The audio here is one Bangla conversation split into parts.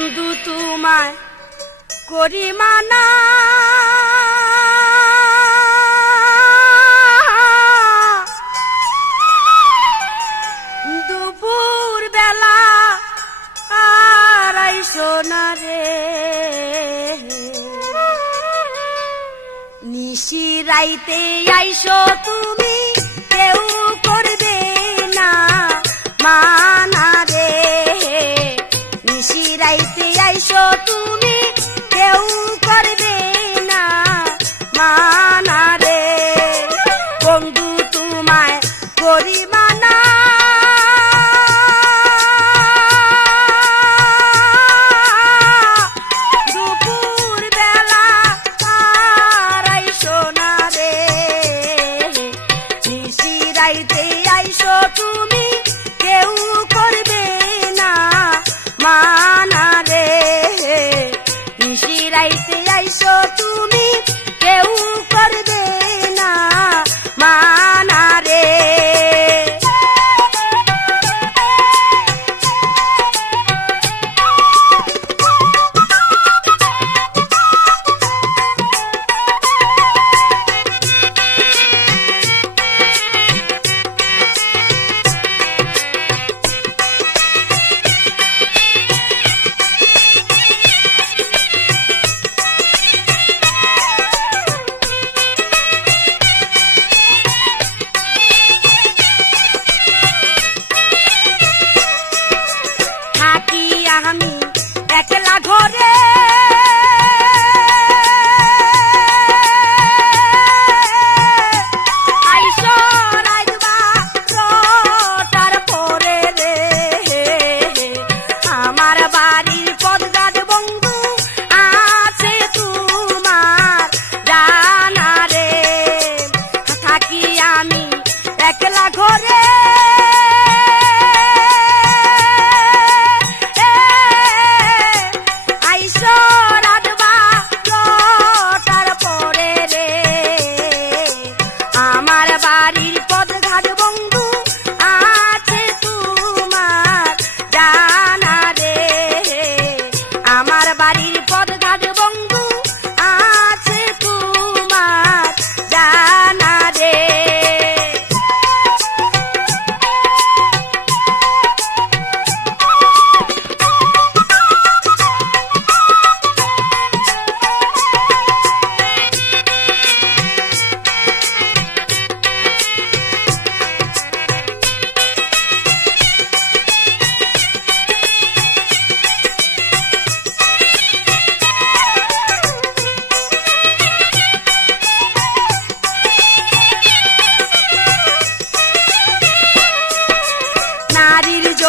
বন্ধু তোমায় করি মানা। দুপুর বেলা আড়াই সোনারে নিশি রাইতে আইসো তুমি। বাড়িতে আইসো তুমি। কেউ করবে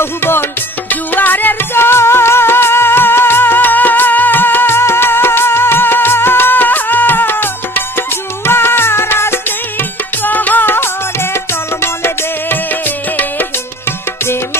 যৌবন জুয়ারের জুয়ারে তলমলে প্রেমে